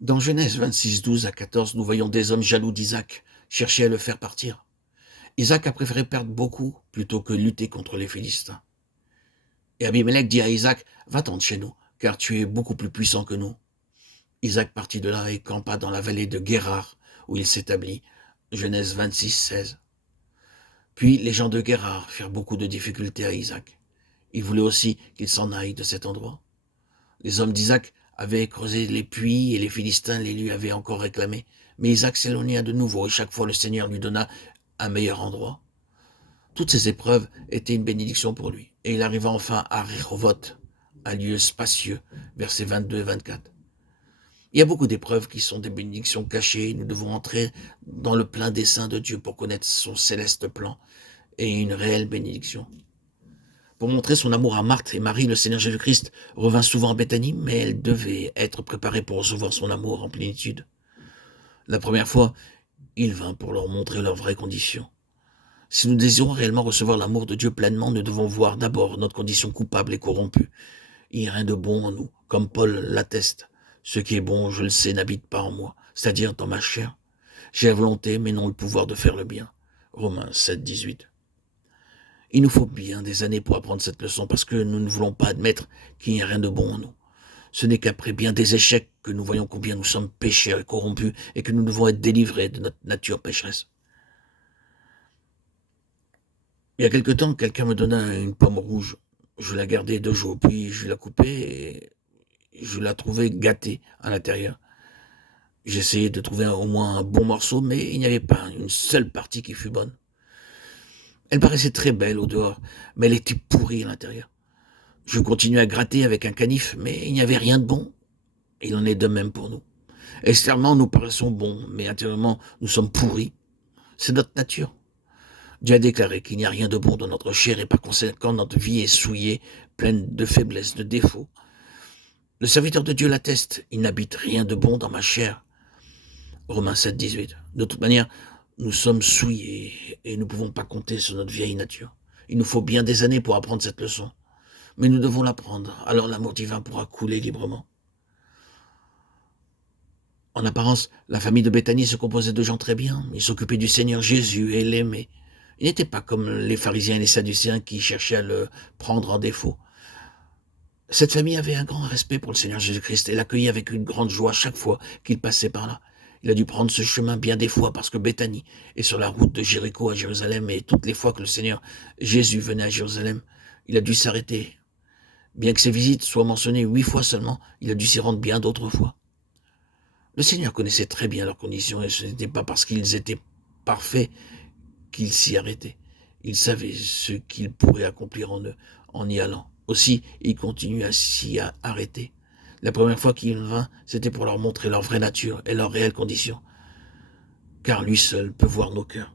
Dans Genèse 26, 12 à 14, nous voyons des hommes jaloux d'Isaac chercher à le faire partir. Isaac a préféré perdre beaucoup plutôt que lutter contre les Philistins. Et Abimelech dit à Isaac, va-t'en de chez nous, car tu es beaucoup plus puissant que nous. Isaac partit de là et campa dans la vallée de Guérar, où il s'établit. Genèse 26, 16. Puis les gens de Guérar firent beaucoup de difficultés à Isaac. Ils voulaient aussi qu'il s'en aille de cet endroit. Les hommes d'Isaac avaient creusé les puits et les Philistins les lui avaient encore réclamés. Mais Isaac s'éloigna de nouveau et chaque fois le Seigneur lui donna un meilleur endroit. Toutes ces épreuves étaient une bénédiction pour lui. Et il arriva enfin à Rehoboth, un lieu spacieux, versets 22 et 24. Il y a beaucoup d'épreuves qui sont des bénédictions cachées. Nous devons entrer dans le plein dessein de Dieu pour connaître son céleste plan et une réelle bénédiction. Pour montrer son amour à Marthe et Marie, le Seigneur Jésus-Christ revint souvent à Béthanie, mais elle devait être préparée pour recevoir son amour en plénitude. La première fois, il vint pour leur montrer leurs vraies conditions. Si nous désirons réellement recevoir l'amour de Dieu pleinement, nous devons voir d'abord notre condition coupable et corrompue. Il n'y a rien de bon en nous, comme Paul l'atteste. Ce qui est bon, je le sais, n'habite pas en moi, c'est-à-dire dans ma chair. J'ai la volonté, mais non le pouvoir de faire le bien. Romains 7, 18. Il nous faut bien des années pour apprendre cette leçon, parce que nous ne voulons pas admettre qu'il n'y a rien de bon en nous. Ce n'est qu'après bien des échecs que nous voyons combien nous sommes pécheurs et corrompus, et que nous devons être délivrés de notre nature pécheresse. Il y a quelque temps, quelqu'un me donna une pomme rouge. Je la gardai 2 jours, puis je la coupai et je la trouvais gâtée à l'intérieur. J'essayais de trouver au moins un bon morceau, mais il n'y avait pas une seule partie qui fût bonne. Elle paraissait très belle au dehors, mais elle était pourrie à l'intérieur. Je continuai à gratter avec un canif, mais il n'y avait rien de bon. Il en est de même pour nous. Extérieurement, nous paraissons bons, mais intérieurement, nous sommes pourris. C'est notre nature. Dieu a déclaré qu'il n'y a rien de bon dans notre chair et par conséquent notre vie est souillée, pleine de faiblesses, de défauts. Le serviteur de Dieu l'atteste, il n'habite rien de bon dans ma chair. Romains 7, 18. De toute manière, nous sommes souillés et nous ne pouvons pas compter sur notre vieille nature. Il nous faut bien des années pour apprendre cette leçon. Mais nous devons l'apprendre, alors l'amour divin pourra couler librement. En apparence, la famille de Béthanie se composait de gens très bien. Ils s'occupaient du Seigneur Jésus et l'aimaient. Ils n'étaient pas comme les pharisiens et les sadducéens qui cherchaient à le prendre en défaut. Cette famille avait un grand respect pour le Seigneur Jésus-Christ et l'accueillait avec une grande joie chaque fois qu'il passait par là. Il a dû prendre ce chemin bien des fois parce que Béthanie est sur la route de Jéricho à Jérusalem et toutes les fois que le Seigneur Jésus venait à Jérusalem, il a dû s'arrêter. Bien que ses visites soient mentionnées 8 fois seulement, il a dû s'y rendre bien d'autres fois. Le Seigneur connaissait très bien leurs conditions et ce n'était pas parce qu'ils étaient parfaits qu'il s'y arrêtait. Il savait ce qu'il pourrait accomplir en eux en y allant. Aussi, il continue à s'y arrêter. La première fois qu'il vint, c'était pour leur montrer leur vraie nature et leurs réelles conditions. Car lui seul peut voir nos cœurs.